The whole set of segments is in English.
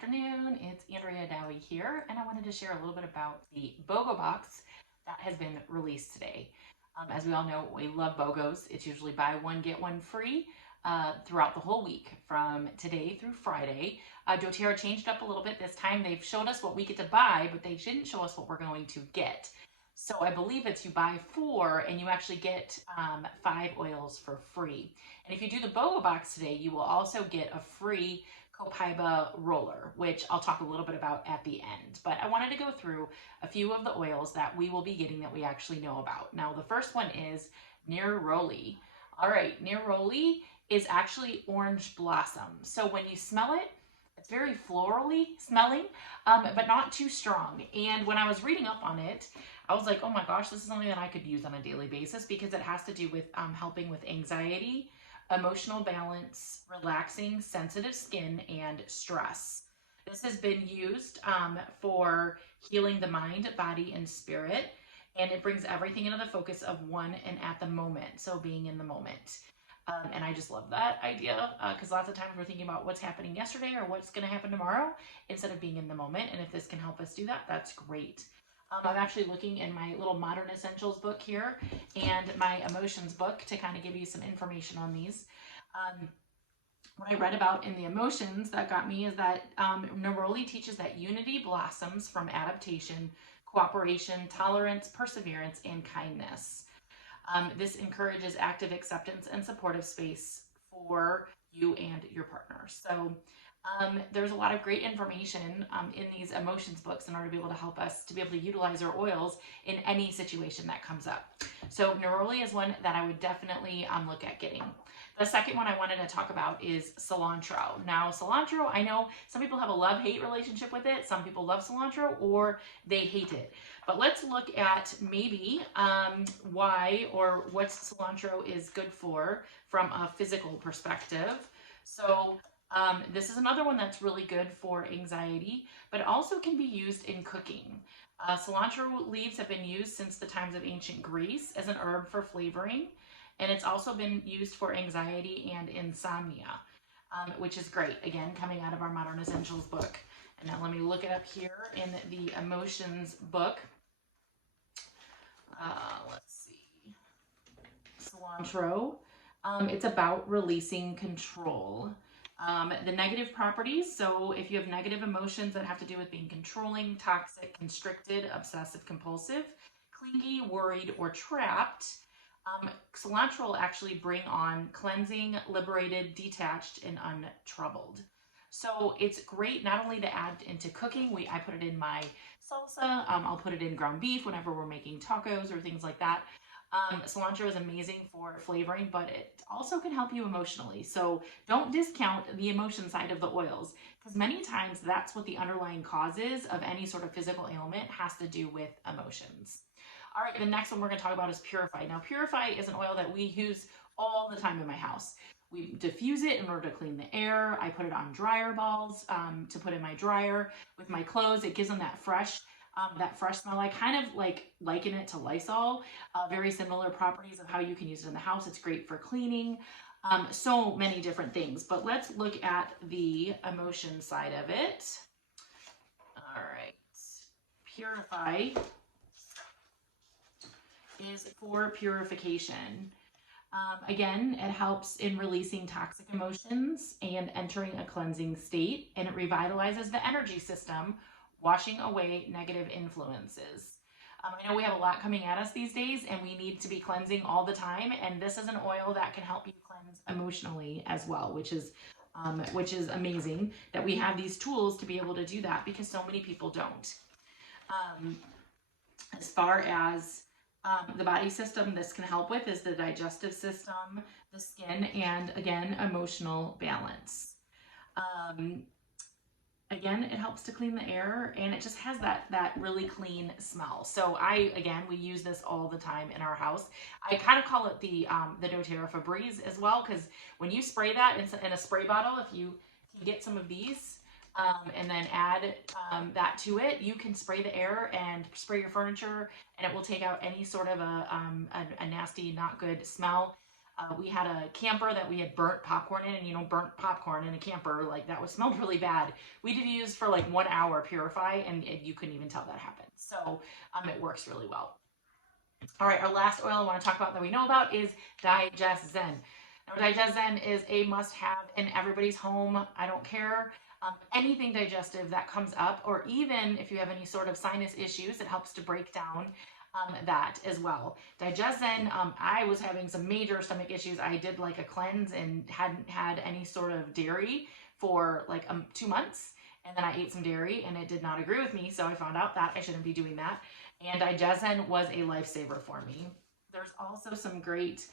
Afternoon, it's Andrea Dowie here, and I wanted to share a little bit about the BOGO box that has been released today. As we all know, we love BOGOs. It's usually buy one, get one free throughout the whole week from today through Friday. doTERRA changed up a little bit this time. They've showed us what we get to buy, but they didn't show us what we're going to get. So I believe it's you buy 4 and you actually get 5 oils for free. And if you do the BOGO box today, you will also get a free Copaiba roller, which I'll talk a little bit about at the end. But I wanted to go through a few of the oils that we will be getting that we actually know about. Now, the first one is Neroli. All right, Neroli is actually orange blossom. So when you smell it, it's very florally smelling, but not too strong. And when I was reading up on it, I was like, oh my gosh, this is something that I could use on a daily basis because it has to do with helping with anxiety, emotional balance, relaxing sensitive skin, and stress. This has been used for healing the mind, body, and spirit, and it brings everything into the focus of one and at the moment, so being in the moment. And I just love that idea because lots of times we're thinking about what's happening yesterday or what's going to happen tomorrow instead of being in the moment, and if this can help us do that, that's great. I'm actually looking in my little Modern Essentials book here and my Emotions book to kind of give you some information on these. What I read about in the emotions that got me is that Neroli teaches that unity blossoms from adaptation, cooperation, tolerance, perseverance, and kindness. This encourages active acceptance and supportive space for you and your partner. So there's a lot of great information in these emotions books in order to be able to help us to be able to utilize our oils in any situation that comes up. So Neroli is one that I would definitely look at getting. The second one I wanted to talk about is cilantro. Now, cilantro, I know some people have a love-hate relationship with it. Some people love cilantro or they hate it. But let's look at maybe why or what cilantro is good for from a physical perspective. So this is another one that's really good for anxiety, but also can be used in cooking. Cilantro leaves have been used since the times of ancient Greece as an herb for flavoring, and it's also been used for anxiety and insomnia, which is great, again, coming out of our Modern Essentials book. And now let me look it up here in the Emotions book. Let's see. Cilantro. It's about releasing control. The negative properties, so if you have negative emotions that have to do with being controlling, toxic, constricted, obsessive, compulsive, clingy, worried, or trapped, cilantro will actually bring on cleansing, liberated, detached, and untroubled. So it's great not only to add into cooking, I put it in my salsa, I'll put it in ground beef whenever we're making tacos or things like that. Cilantro is amazing for flavoring, but it also can help you emotionally. So don't discount the emotion side of the oils because many times that's what the underlying cause is of any sort of physical ailment has to do with emotions. All right, the next one we're going to talk about is Purify. Now, Purify is an oil that we use all the time in my house. We diffuse it in order to clean the air. I put it on dryer balls to put in my dryer with my clothes. It gives them that fresh smell. I kind of liken it to Lysol. Very similar properties of how you can use it in the house. It's great for cleaning. So many different things. But let's look at the emotion side of it. All right. Purify is for purification. Again, it helps in releasing toxic emotions and entering a cleansing state, and it revitalizes the energy system, washing away negative influences. I know we have a lot coming at us these days, and we need to be cleansing all the time, and this is an oil that can help you cleanse emotionally as well, which is amazing that we have these tools to be able to do that because so many people don't. As far as the body system this can help with is the digestive system, the skin, and again, emotional balance. Again, it helps to clean the air and it just has that really clean smell. So we use this all the time in our house. I kind of call it the doTERRA Febreze as well, because when you spray that in a spray bottle, if you get some of these, and then add that to it, you can spray the air and spray your furniture and it will take out any sort of a nasty, not good smell. We had a camper that we had burnt popcorn in, and you know, burnt popcorn in a camper, like that was smelled really bad. We did use for like 1 hour Purify, and you couldn't even tell that happened. So it works really well. All right, our last oil I want to talk about that we know about is digestZEN. Now, digestZEN is a must-have in everybody's home. I don't care. Anything digestive that comes up, or even if you have any sort of sinus issues, it helps to break down that as well. digestZEN, I was having some major stomach issues. I did like a cleanse and hadn't had any sort of dairy for like 2 months. And then I ate some dairy and it did not agree with me. So I found out that I shouldn't be doing that. And digestZEN was a lifesaver for me. There's also some great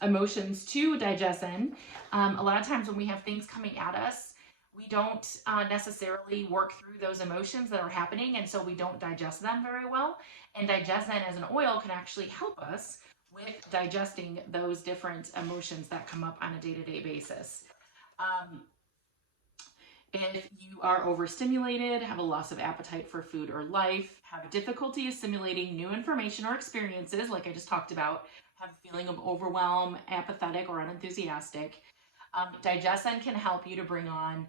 emotions to digestZEN. A lot of times when we have things coming at us, we don't necessarily work through those emotions that are happening, and so we don't digest them very well. And digestZEN as an oil can actually help us with digesting those different emotions that come up on a day-to-day basis. If you are overstimulated, have a loss of appetite for food or life, have difficulty assimilating new information or experiences, like I just talked about, have a feeling of overwhelm, apathetic, or unenthusiastic, digestZEN can help you to bring on,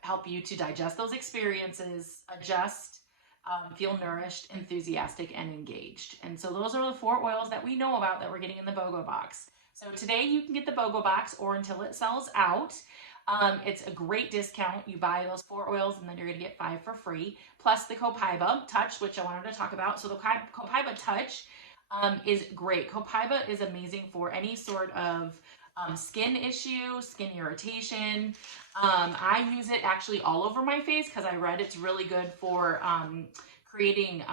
help you to digest those experiences, adjust, feel nourished, enthusiastic, and engaged. And so those are the 4 oils that we know about that we're getting in the BOGO box. So today you can get the BOGO box or until it sells out. It's a great discount. You buy those 4 oils and then you're going to get 5 for free, plus the Copaiba Touch, which I wanted to talk about. So the Copaiba Touch is great. Copaiba is amazing for any sort of skin issue, skin irritation. I use it actually all over my face because I read it's really good for creating,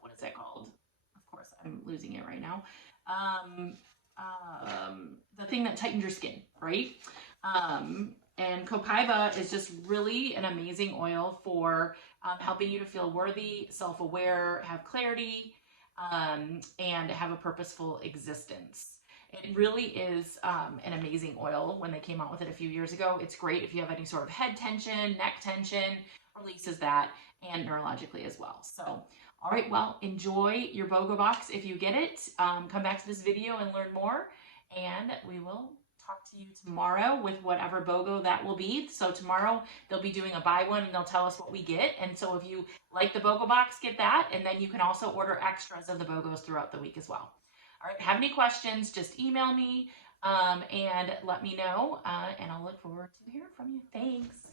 what is that called? Of course, I'm losing it right now. The thing that tightens your skin, right? And Copaiba is just really an amazing oil for helping you to feel worthy, self-aware, have clarity, and have a purposeful existence. It really is an amazing oil. When they came out with it a few years ago, it's great if you have any sort of head tension, neck tension, releases that, and neurologically as well. So, all right, well, enjoy your BOGO box if you get it. Come back to this video and learn more, and we will talk to you tomorrow with whatever BOGO that will be. So tomorrow they'll be doing a buy one and they'll tell us what we get. And so if you like the BOGO box, get that. And then you can also order extras of the BOGOs throughout the week as well. All right, have any questions, just email me and let me know. And I'll look forward to hearing from you. Thanks.